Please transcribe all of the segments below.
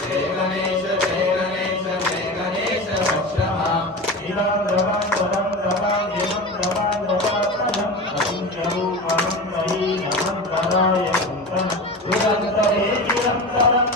जय गणेश जय गणेश जय गणेश रक्ष मां इदं द्रवं द्रवं द्रवं दिवं द्रवं द्रवात्मजं अचिन्त्यरूपं मयि नमन्तराय कुन्तनं निरन्तरे निरन्तरं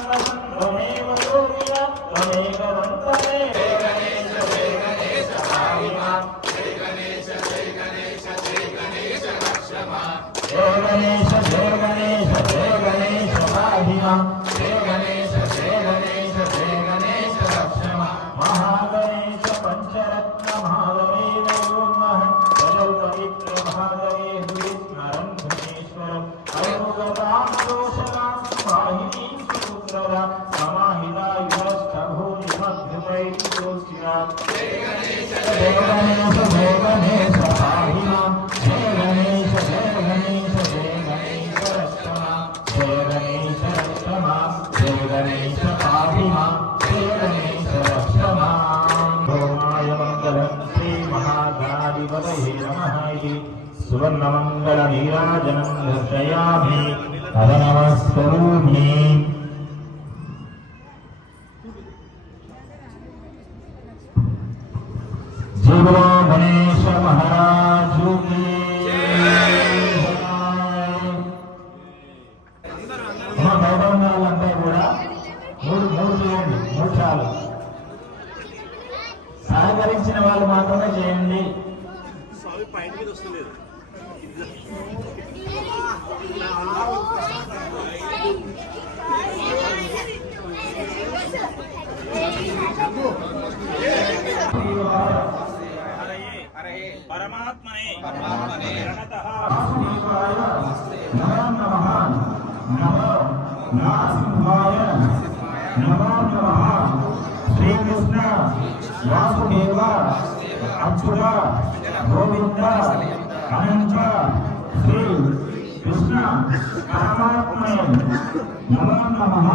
त्वमेव योगिना त्वमेव वन्दने जय गणेश पाहि मां जय गणेश जय गणेश जय गणेश रक्ष मां जय गणेश जय गणेश जय गणेश पाहि मां जय गणेश जय गणेश जय गणेश रक्ष मां महागणेश पंचरत्न महादेव नमः जल पवित्र महादेव स्मरं भुवनेश्वरं अयोगदां दोषदां वाहिनी सुपुत्रदा समाहिता युवष्टभूमिमद्भुतै तुलसीरा जय गणेश जय गणेश जय गणेश पाहि मां जय गणेश जय गणेश जय गणेश रक्ष मां जय गणेश रक्ष मां जय गणेश पाहि मां जय गणेश रक्ष मां ओमाय मंगलं श्री महागणाधिपतये नमः इति सुवर्णमङ्गलनीराजनं दर्शयामि तदनमस्करोमि जय बोलो गणेश महाराज की వాళ్ళంతా కూడా మూడు చేయండి, మూడు చాలు. సహకరించిన వాళ్ళు మాత్రమే చేయండి. परमात्मने प्रणतः नमो नमः नमो नासिंहाय नमो नमः श्री कृष्ण वासुदेव अच्युत गोविंद अनंत श्री कृष्ण परमात्मने नमो नमः।